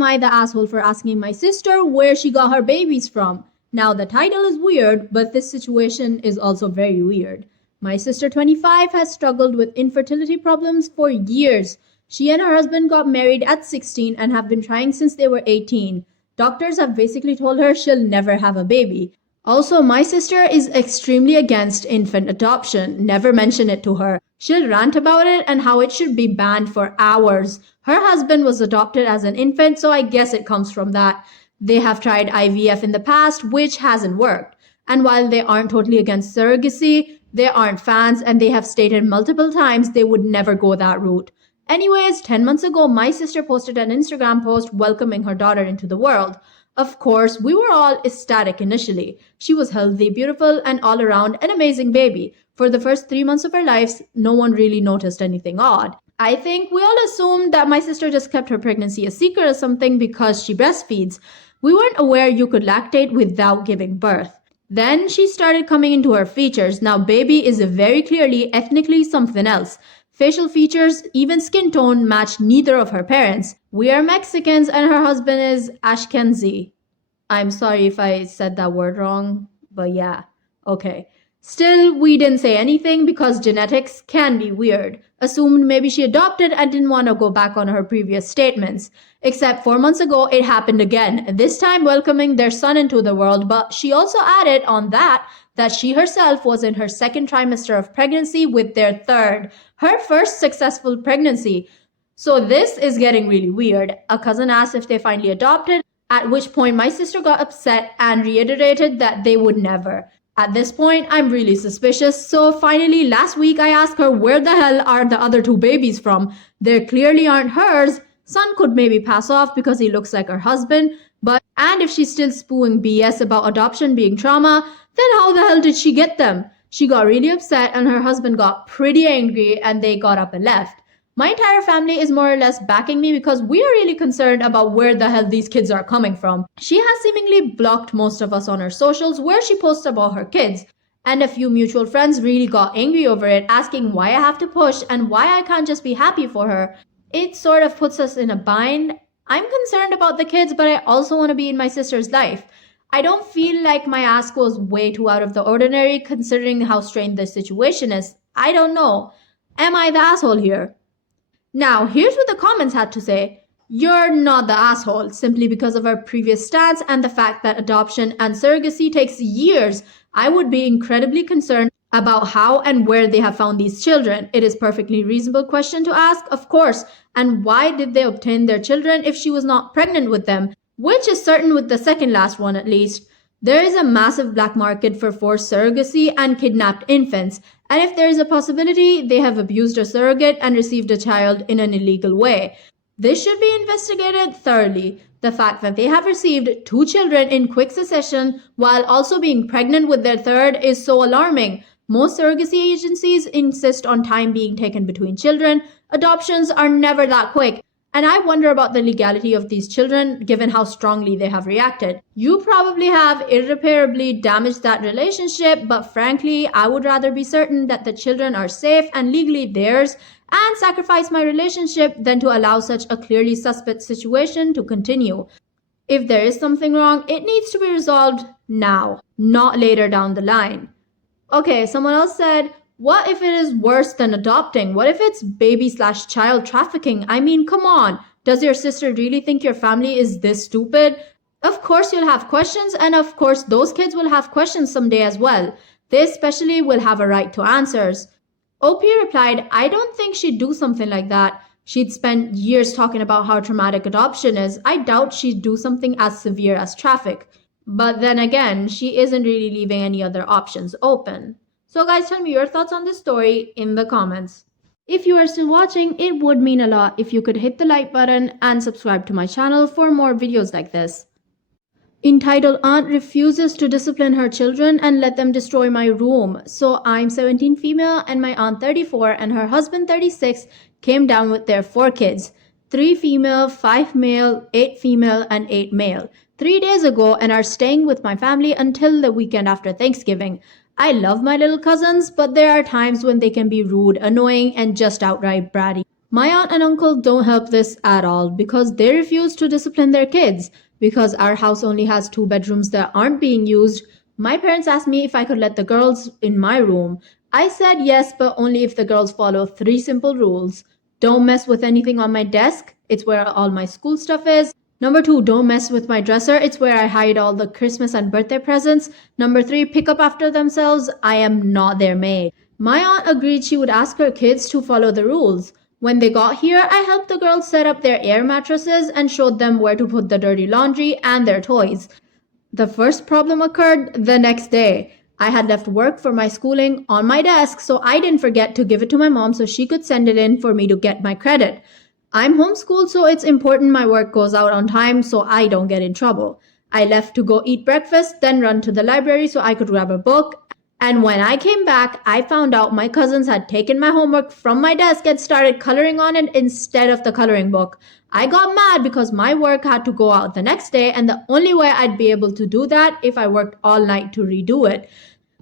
Am I the asshole for asking my sister where she got her babies from? Now, the title is weird, but this situation is also very weird. My sister, 25, has struggled with infertility problems for years. She and her husband got married at 16 and have been trying since they were 18. Doctors have basically told her she'll never have a baby. Also, my sister is extremely against infant adoption. Never mention it to her. She'll rant about it and how it should be banned for hours. Her husband was adopted as an infant, so I guess it comes from that. They have tried IVF in the past, which hasn't worked. And while they aren't totally against surrogacy, they aren't fans and they have stated multiple times they would never go that route. Anyways, 10 months ago, my sister posted an Instagram post welcoming her daughter into the world. Of course, we were all ecstatic initially. She was healthy, beautiful, and all around an amazing baby. For the first 3 months of her life, no one really noticed anything odd. I think we all assumed that my sister just kept her pregnancy a secret or something because she breastfeeds. We weren't aware you could lactate without giving birth. Then she started coming into her features. Now baby is very clearly ethnically something else. Facial features, even skin tone match neither of her parents. We are Mexicans and her husband is Ashkenazi. I'm sorry if I said that word wrong, but yeah, okay. Still, we didn't say anything because genetics can be weird. Assumed maybe she adopted and didn't want to go back on her previous statements. Except 4 months ago, it happened again, this time welcoming their son into the world, but she also added on that she herself was in her second trimester of pregnancy with their third, her first successful pregnancy. So this is getting really weird. A cousin asked if they finally adopted, at which point my sister got upset and reiterated that they would never. At this point, I'm really suspicious, so finally last week I asked her where the hell are the other two babies from? They clearly aren't hers. Son could maybe pass off because he looks like her husband, and if she's still spewing BS about adoption being trauma, then how the hell did she get them? She got really upset and her husband got pretty angry and they got up and left. My entire family is more or less backing me because we are really concerned about where the hell these kids are coming from. She has seemingly blocked most of us on her socials where she posts about her kids. And a few mutual friends really got angry over it, asking why I have to push and why I can't just be happy for her. It sort of puts us in a bind. I'm concerned about the kids, but I also want to be in my sister's life. I don't feel like my ask was way too out of the ordinary considering how strained this situation is. I don't know. Am I the asshole here? Now, here's what the comments had to say. You're not the asshole, simply because of our previous stance and the fact that adoption and surrogacy takes years. I would be incredibly concerned about how and where they have found these children. It is a perfectly reasonable question to ask, of course. And why did they obtain their children if she was not pregnant with them? Which is certain with the second last one at least. There is a massive black market for forced surrogacy and kidnapped infants. And if there is a possibility, they have abused a surrogate and received a child in an illegal way. This should be investigated thoroughly. The fact that they have received 2 children in quick succession while also being pregnant with their third is so alarming. Most surrogacy agencies insist on time being taken between children. Adoptions are never that quick. And I wonder about the legality of these children given how strongly they have reacted. You probably have irreparably damaged that relationship, but frankly, I would rather be certain that the children are safe and legally theirs and sacrifice my relationship than to allow such a clearly suspect situation to continue. If there is something wrong, it needs to be resolved now, not later down the line. Okay, someone else said, what if it is worse than adopting? What if it's baby/child trafficking? I mean, come on. Does your sister really think your family is this stupid? Of course you'll have questions, and of course those kids will have questions someday as well. They especially will have a right to answers. OP replied, I don't think she'd do something like that. She'd spent years talking about how traumatic adoption is. I doubt she'd do something as severe as traffic. But then again, she isn't really leaving any other options open. So guys, tell me your thoughts on this story in the comments. If you are still watching, it would mean a lot if you could hit the like button and subscribe to my channel for more videos like this. Entitled Aunt Refuses to Discipline Her Children and Let Them Destroy My Room. So I'm 17 female and my aunt 34 and her husband 36 came down with their 4 kids. 3 female, 5 male, 8 female and 8 male. 3 days ago and are staying with my family until the weekend after Thanksgiving. I love my little cousins, but there are times when they can be rude, annoying, and just outright bratty. My aunt and uncle don't help this at all because they refuse to discipline their kids. Because our house only has 2 bedrooms that aren't being used, my parents asked me if I could let the girls in my room. I said yes, but only if the girls follow 3 simple rules. Don't mess with anything on my desk, it's where all my school stuff is. Number 2, don't mess with my dresser, it's where I hide all the Christmas and birthday presents. Number 3, pick up after themselves, I am not their maid. My aunt agreed she would ask her kids to follow the rules. When they got here, I helped the girls set up their air mattresses and showed them where to put the dirty laundry and their toys. The first problem occurred the next day. I had left work for my schooling on my desk, so I didn't forget to give it to my mom so she could send it in for me to get my credit. I'm homeschooled, so it's important my work goes out on time so I don't get in trouble. I left to go eat breakfast, then run to the library so I could grab a book. And when I came back, I found out my cousins had taken my homework from my desk and started coloring on it instead of the coloring book. I got mad because my work had to go out the next day, and the only way I'd be able to do that if I worked all night to redo it.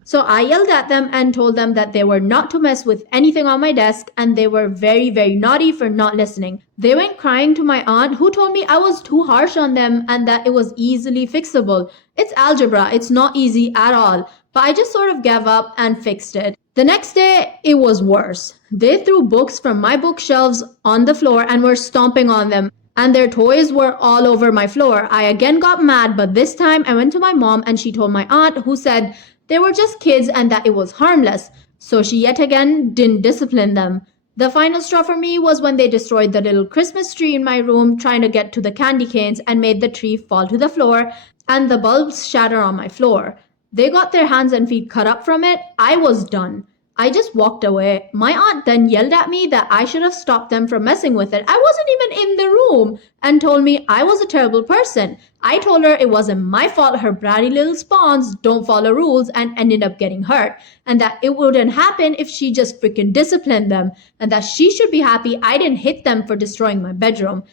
So I yelled at them and told them that they were not to mess with anything on my desk, and they were very, very naughty for not listening. They went crying to my aunt, who told me I was too harsh on them and that it was easily fixable. It's algebra, it's not easy at all. But I just sort of gave up and fixed it. The next day, it was worse. They threw books from my bookshelves on the floor and were stomping on them, and their toys were all over my floor. I again got mad, but this time I went to my mom and she told my aunt, who said they were just kids and that it was harmless. So she yet again didn't discipline them. The final straw for me was when they destroyed the little Christmas tree in my room trying to get to the candy canes and made the tree fall to the floor and the bulbs shatter on my floor. They got their hands and feet cut up from it. I was done. I just walked away. My aunt then yelled at me that I should have stopped them from messing with it. I wasn't even in the room and told me I was a terrible person. I told her it wasn't my fault her bratty little spawns don't follow rules and ended up getting hurt, and that it wouldn't happen if she just freaking disciplined them, and that she should be happy I didn't hit them for destroying my bedroom.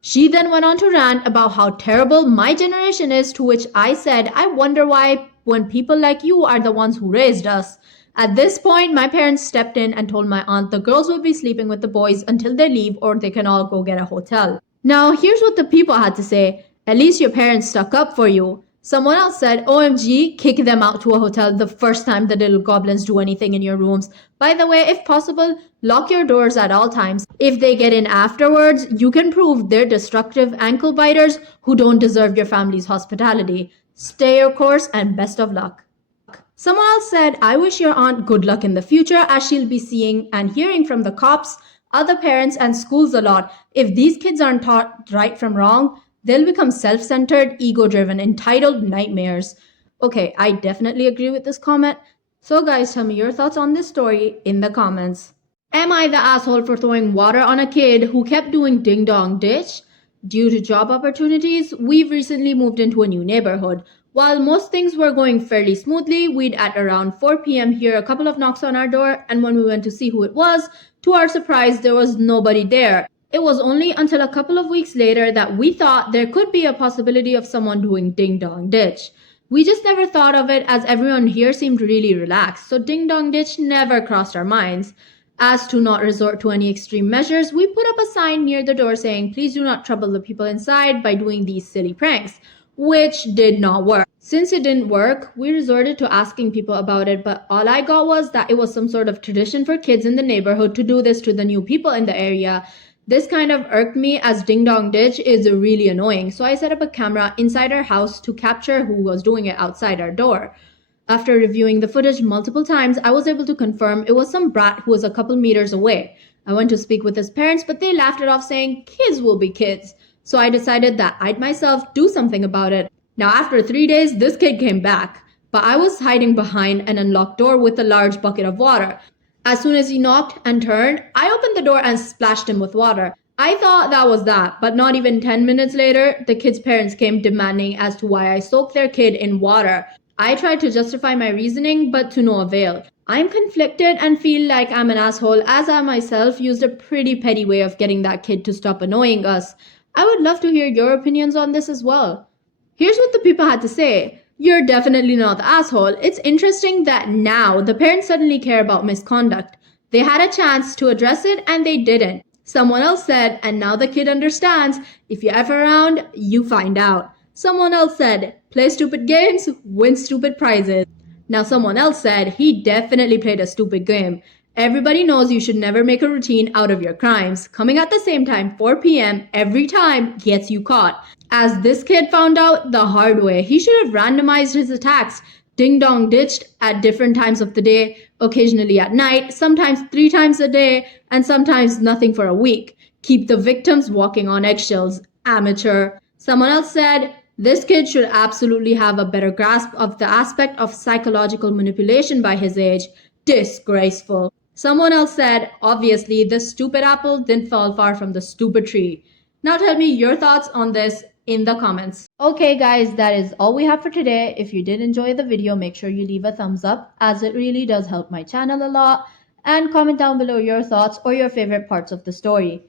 She then went on to rant about how terrible my generation is, to which I said, I wonder why when people like you are the ones who raised us. At this point, my parents stepped in and told my aunt the girls will be sleeping with the boys until they leave or they can all go get a hotel. Now, here's what the people had to say. At least your parents stuck up for you. Someone else said, OMG, kick them out to a hotel the first time the little goblins do anything in your rooms. By the way, if possible, lock your doors at all times. If they get in afterwards, you can prove they're destructive ankle biters who don't deserve your family's hospitality. Stay your course and best of luck. Someone else said, I wish your aunt good luck in the future as she'll be seeing and hearing from the cops, other parents, and schools a lot. If these kids aren't taught right from wrong, they'll become self-centered, ego-driven, entitled nightmares. Okay, I definitely agree with this comment. So guys, tell me your thoughts on this story in the comments. Am I the asshole for throwing water on a kid who kept doing ding-dong ditch? Due to job opportunities, we've recently moved into a new neighborhood. While most things were going fairly smoothly, we'd at around 4 p.m. hear a couple of knocks on our door, and when we went to see who it was, to our surprise, there was nobody there. It was only until a couple of weeks later that we thought there could be a possibility of someone doing ding-dong ditch. We just never thought of it as everyone here seemed really relaxed, so ding-dong ditch never crossed our minds. As to not resort to any extreme measures, we put up a sign near the door saying, please do not trouble the people inside by doing these silly pranks, which did not work. Since it didn't work, we resorted to asking people about it, but all I got was that it was some sort of tradition for kids in the neighborhood to do this to the new people in the area. This kind of irked me as Ding Dong Ditch is really annoying, so I set up a camera inside our house to capture who was doing it outside our door. After reviewing the footage multiple times, I was able to confirm it was some brat who was a couple meters away. I went to speak with his parents, but they laughed it off saying, kids will be kids. So I decided that I'd myself do something about it. Now after 3 days, this kid came back, but I was hiding behind an unlocked door with a large bucket of water. As soon as he knocked and turned, I opened the door and splashed him with water. I thought that was that, but not even 10 minutes later, the kid's parents came demanding as to why I soaked their kid in water. I tried to justify my reasoning, but to no avail. I'm conflicted and feel like I'm an asshole, as I myself used a pretty petty way of getting that kid to stop annoying us. I would love to hear your opinions on this as well. Here's what the people had to say. You're definitely not the asshole. It's interesting that now the parents suddenly care about misconduct. They had a chance to address it and they didn't. Someone else said, and now the kid understands. If you're ever around, you find out. Someone else said, play stupid games, win stupid prizes. Now, someone else said, he definitely played a stupid game. Everybody knows you should never make a routine out of your crimes. Coming at the same time, 4 p.m., every time gets you caught. As this kid found out the hard way, he should have randomized his attacks. Ding dong ditched at different times of the day, occasionally at night, sometimes 3 times a day, and sometimes nothing for a week. Keep the victims walking on eggshells. Amateur. Someone else said, this kid should absolutely have a better grasp of the aspect of psychological manipulation by his age. Disgraceful. Someone else said, obviously, this stupid apple didn't fall far from the stupid tree. Now tell me your thoughts on this in the comments. Okay guys, that is all we have for today. If you did enjoy the video, make sure you leave a thumbs up as it really does help my channel a lot, and comment down below your thoughts or your favorite parts of the story.